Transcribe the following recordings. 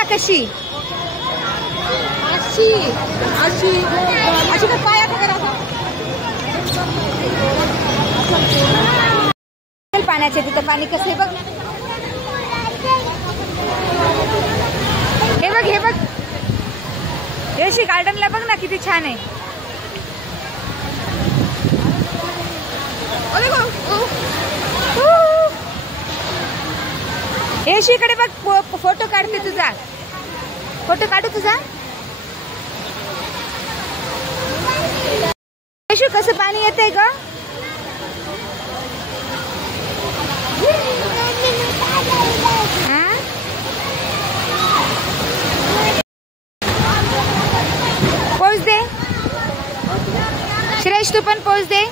ना कशी अशी अशी अशी तर पायात पाण्याचे तिथं पाणी कसं बघ. हे बघ हे बघ यशी गार्डनला बघ ना किती छान आहे. यशी इकडे बघ फोटो काढते तुझा. फोटो काढू तुझा. यशू कसं पाणी येतंय ग. पोच दे श्रेष्ठ तू पण पोच दे.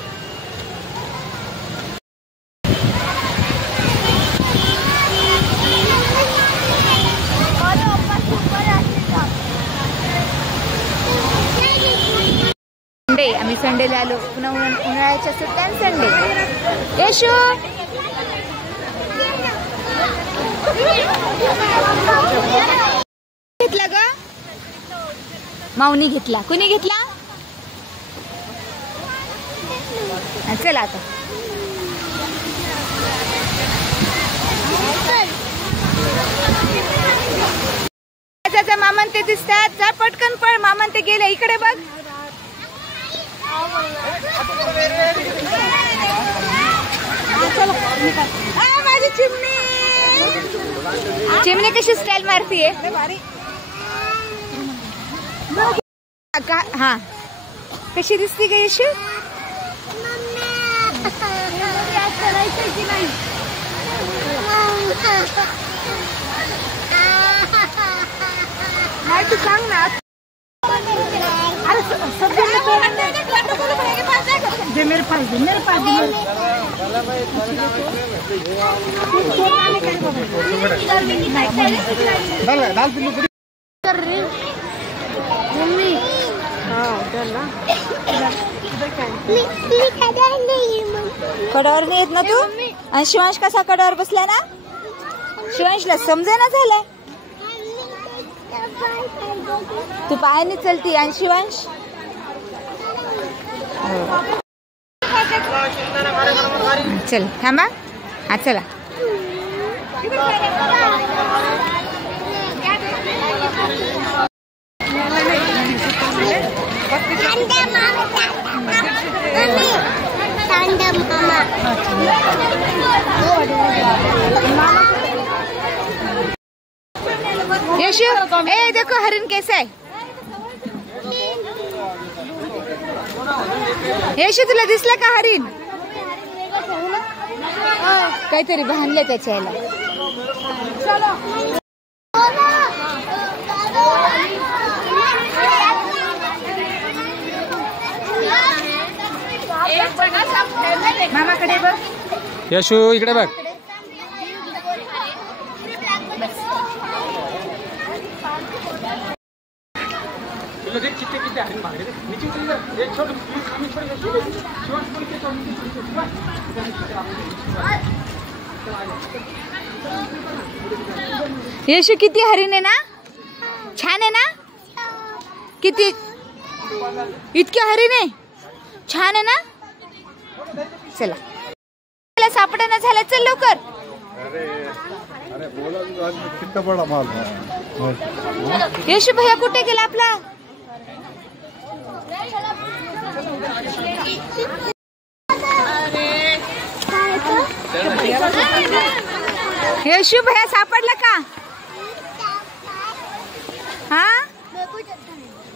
आम्ही संडेला आलो पुन्हा उन्हाळ्याच्या सुट्ट्यात संडे. यशू घेतला ग. माऊनी घेतला. कुणी घेतला. चला आता मामान ते दिसतात. जा पटकन पळ. मामान ते गेले. इकडे बघ. माझी चिमणी. चिमणी कशी स्टाईल मारतीये. हा कशी दिसती ग यशू. माहिती सांग ना. मेरे पास कडावर नाही येत ना तू. आणि शिवांश कसा कडावर बसला ना. शिवांशला समजे ना झालंय. तू पायाने चलती. आणि शिवांश चल थांबा. हा चला. यशु ए देखो हरिण कैसा है. यशु तुला दिसला का हरिण. काहीतरी बांधले त्याच्या याला. मामाकडे बघ. यशू इकडे बघ. यशू किती हरिण आहे ना. छान आहे ना. किती इतके हरिण आहे. छान आहे ना. चला सापडा झाला. चल लवकर. यशू भैया कुठे गेला आपला. यशू भैया सापडला का. हा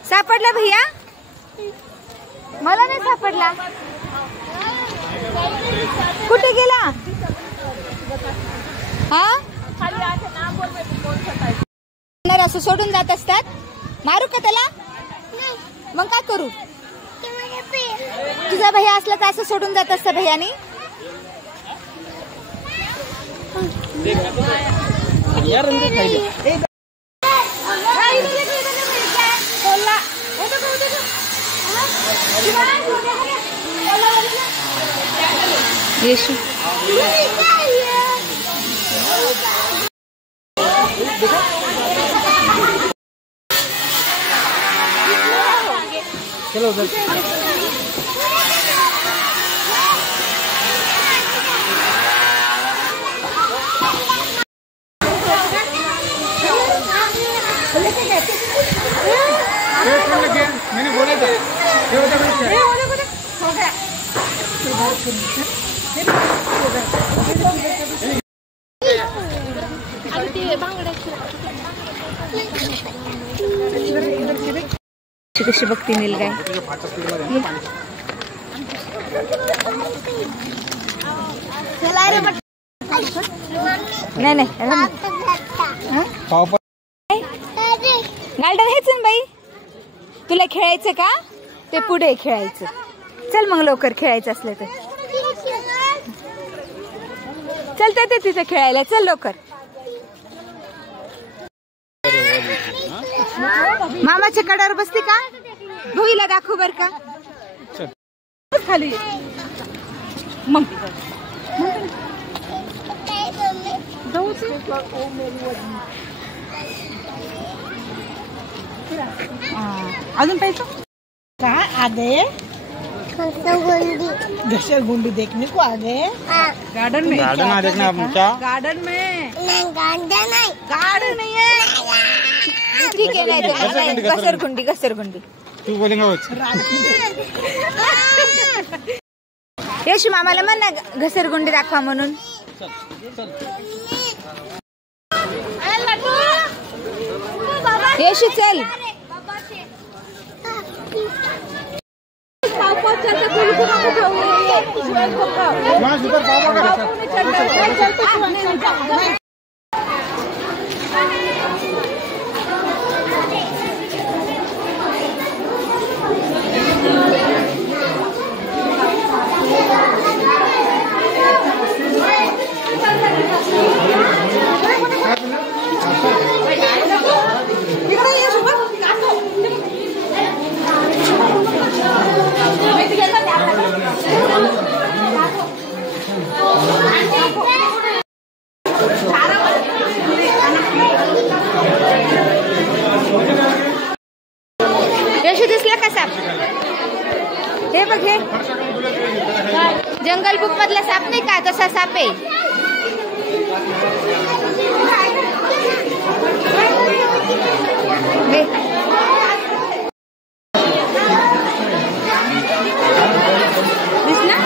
सापडला भैया. मला नाही सापडला. कुठे गेला. हा असं सोडून जात असतात. मारू का त्याला. मग काय करू. तुझा भैया असला तर असं सोडून जात असतं भैयानी. यशू चलो उधर मैंने बोला था कशी बघती नीलगाय. नाही नाही गार्डन हेच ना बाई. तुला खेळायचं का? ते पुढे खेळायचं. चल मग लवकर खेळायचं असलं तर चलते ते तिथे खेळायला. चल लवकर. मामाच्या कडावर बसते का? भुईला दाखव बर का. खाली मग अजून पाहिजे का आगे घसरगुंडी देखने को आगे गार्डन में. गार्डन आ देखना क्या? गार्डन में गार्डन नहीं है. ठीक है. नहीं घसरगुंडी घसरगुंडी. तू बोलेंगा वो यश मामाला म्हण ना घसरगुंडी दाखवा म्हणून. यश चल. यशू दिसला का साप? हे बघ हे जंगल बुक मधला साप नाही का? तसा साप आहे. दिसला?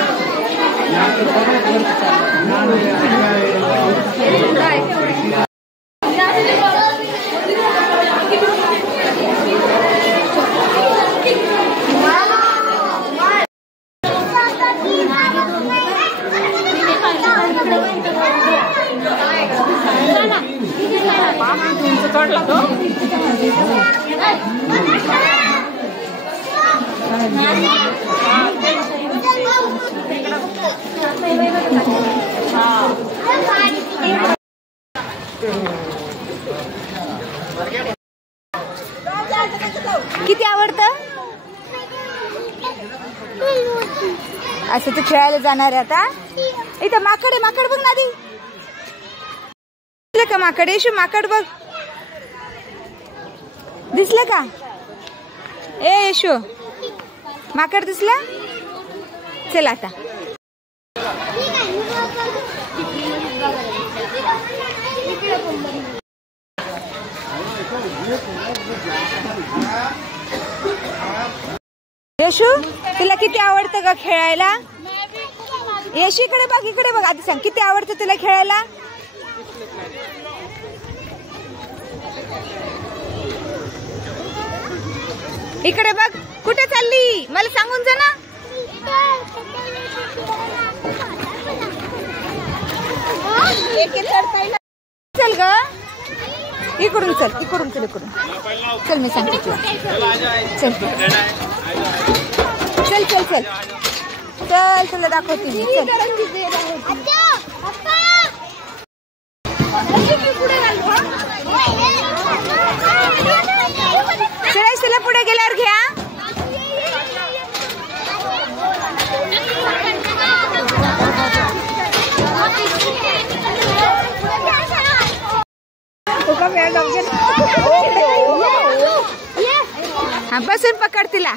किती आवडतं? असं तू खेळायला जाणार आहे आता? इथं माकड आहे. माकड बघ ना आधी. दिसलं का माकड? येशू माकड बघ. दिसलं का? ए येशू माकड दिसलं? चल आता. येशू तुला किती आवडतं का खेळायला? येशू इकडे बघ. इकडे बघ. आधी सांग किती आवडतं तुला खेळायला? इकडे बघ. कुठे चालली? मला सांगून जा ना. चल ग. इकडून चल. इकडून चल. इकडून चल. मी सांगते तुला. चल चल चल चल चल. तुला दाखवते मी. चल. चला पुढे गेल्यावर घ्या. हा बसून पकड तिला.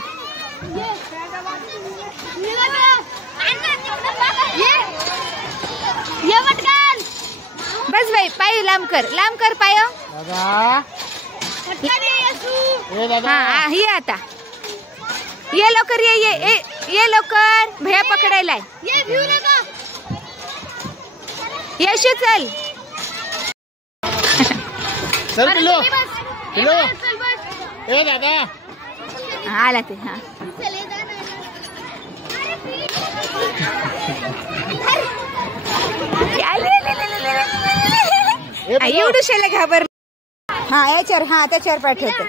बस भाई, पाय लांब कर पाय. दादा ए दादा हा ये आता, ये लवकर, ये लवकर, भैया पकडायला. यशू चल. चल पिलो पिलो ए दादा आला ते. हा एवढं शेला घाबर. हा याच्यावर, हा त्याच्यावर पाठवतो.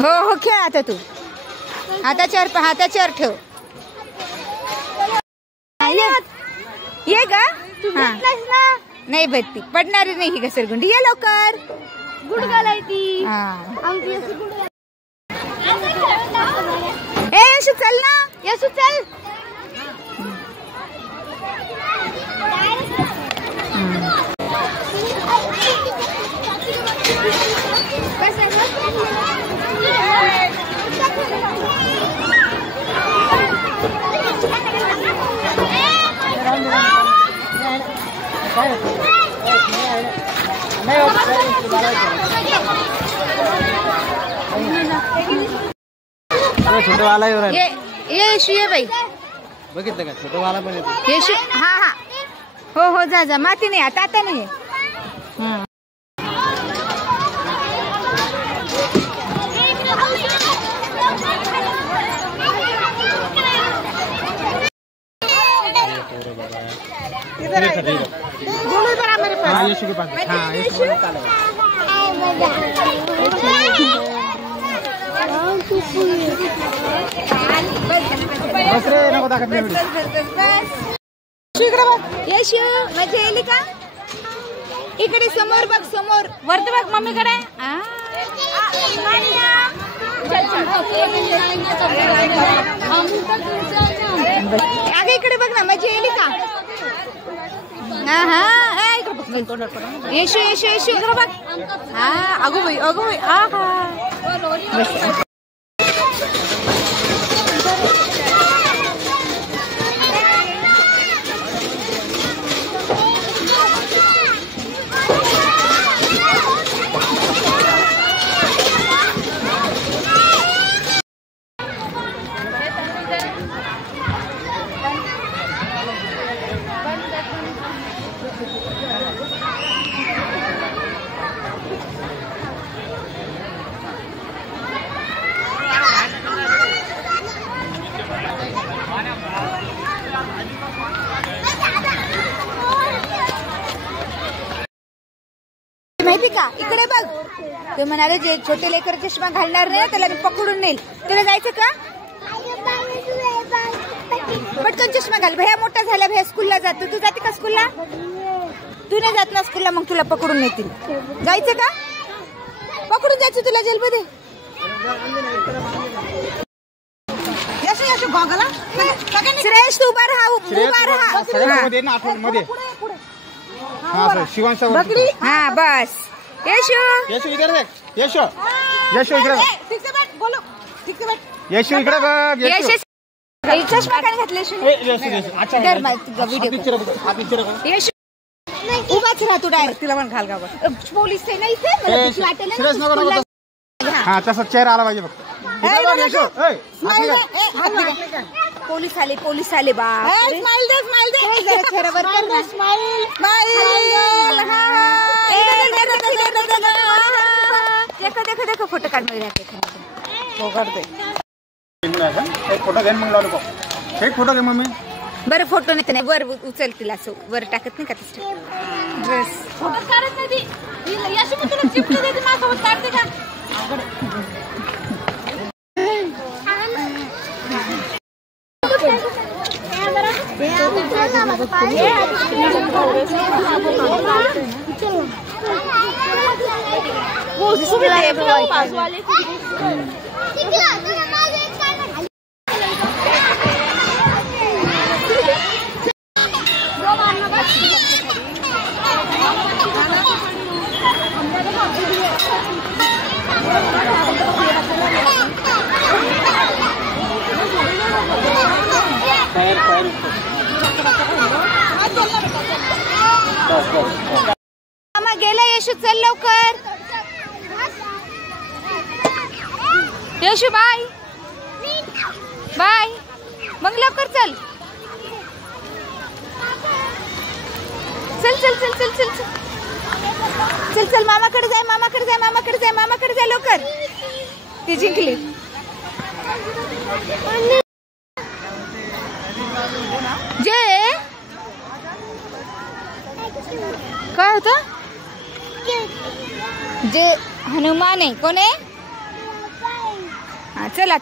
हो हो खेळ आता तू. हाताच्यावर ठेव. ये का. नाही बत्ती पडणारी नाही ही घसरगुंडी. ये लवकर. गुडघाला ती. ए यशू चल ना. यशू चल. छोटं वाला येऊ ये यशू ये बाई. बघितलं का छोटं वाला पण येतो. यशू हा हो हो जा माती नाही आता नाही. हाँ यशु के पास. हाँ यशु बस रे नको दाखत नाही. यशू मजा येईल का. इकडे समोर बघ, समोर वरती बघ मम्मीकडे. अगं इकडे बघ ना, मजा येईल का. यशू यशू यशू इकडे बघ. हा अगो बाई हा बस. माहिती का, इकडे बघ. ते म्हणाले जे छोटे लेकर चष्मा घालणार नाही त्याला मी पकडून नेईल. तुला जायचं का. पटकन चष्मा घाल. भैया मोठा झाला, भैया स्कूलला जातो. तू जाते का स्कूलला. तू नाही जात ना स्कूलला, मग तुला पकडून नेतील. जायचं का. पकडून जायचं तुला जेलमध्ये. श्रेयश तू उभा राहा. हाँ शिवांश हाँ बस. यशू इकडे देख. यशू इकडे बोलो ठीक से बैठ. यशू इकडे बघ. चष्मा काय घातले. यशू उभाच राहा तू डायरेक्ट. तिला पण घाल गाव. पोलीस नाही. हाँ तसं चेहरा आला पाहिजे फक्त. पोलीस आले बा. स्माइल दे चेहऱ्यावर कर ना. स्माइल. देखो फोटो काढ. हो काढते. एक फोटो घे मग लावतो. एक फोटो घे मम्मी. बरं फोटो नाही वर उचल तिला. असं वर टाकत नाही का तसं. बस फोटो काढत नाही. यशू मी तुला चिपटी देते माझ्यासोबत काढते का. मामा गेला यशू, चल लवकर. यशू बाय बाय, मग लवकर चल. चल चल चल चल चल चल चल चल, मामाकडे जाय, मामाकडे जाय, मामाकडे जाय, मामाकडे जाय लवकर. ती जिंकली. जे काय होतं? जे हनुमान आहे. कोण आहे? चला.